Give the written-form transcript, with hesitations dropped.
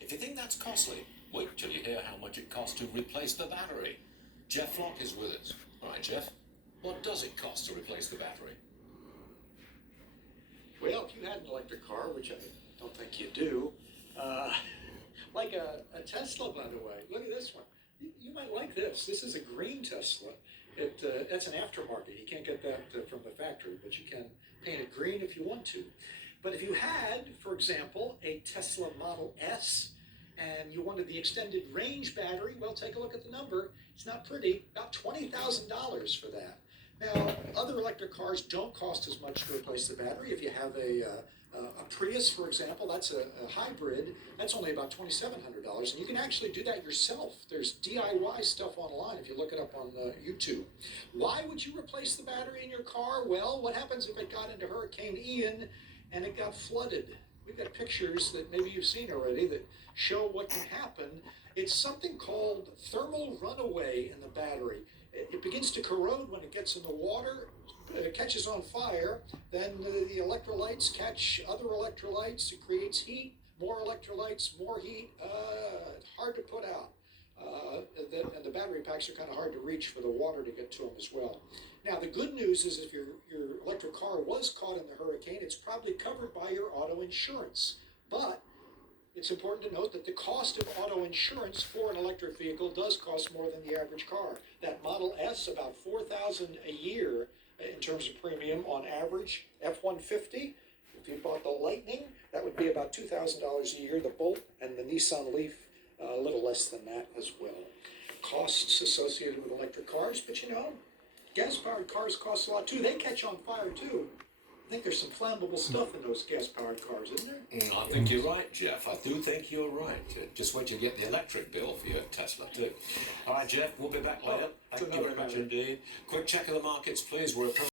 If you think that's costly, wait till you hear how much it costs to replace the battery. Jeff Flock is with us. All right, Jeff, what does it cost to replace the battery? Well, if you had an electric car, which I don't think you do, like a Tesla, by the way. Look at this one. You might like this. This is a green Tesla. That's an aftermarket. You can't get that from the factory, but you can paint it green if you want to. But if you had, for example, a Tesla Model S, and you wanted the extended range battery, well, take a look at the number. It's not pretty. About $20,000 for that. Now, other electric cars don't cost as much to replace the battery. If you have a Prius, for example, that's a hybrid, that's only about $2,700, and you can actually do that yourself. There's DIY stuff online if you look it up on YouTube. Why would you replace the battery in your car? Well, what happens if it got into Hurricane Ian and it got flooded? We've got pictures that maybe you've seen already that show what can happen. It's something called thermal runaway in the battery. It begins to corrode when it gets in the water. It catches on fire, then the electrolytes catch other electrolytes. It creates heat, more electrolytes, more heat. Hard to put out. And the battery packs are kind of hard to reach for the water to get to them as well. Now, the good news is if your electric car was caught in the hurricane, it's probably covered by your auto insurance. But it's important to note that the cost of auto insurance for an electric vehicle does cost more than the average car. That Model S, about $4,000 a year in terms of premium on average. F-150, if you bought the Lightning, that would be about $2,000 a year. The Bolt and the Nissan Leaf, a little less than that as well. Costs associated with electric cars, but you know, gas-powered cars cost a lot too. They catch on fire too. I think there's some flammable stuff in those gas-powered cars, isn't there? I think you're right, Jeff. I do think you're right. Just wait till you get the electric bill for your Tesla, too. All right, Jeff, we'll be back later. Thank you very much indeed. Quick check of the markets, please. We're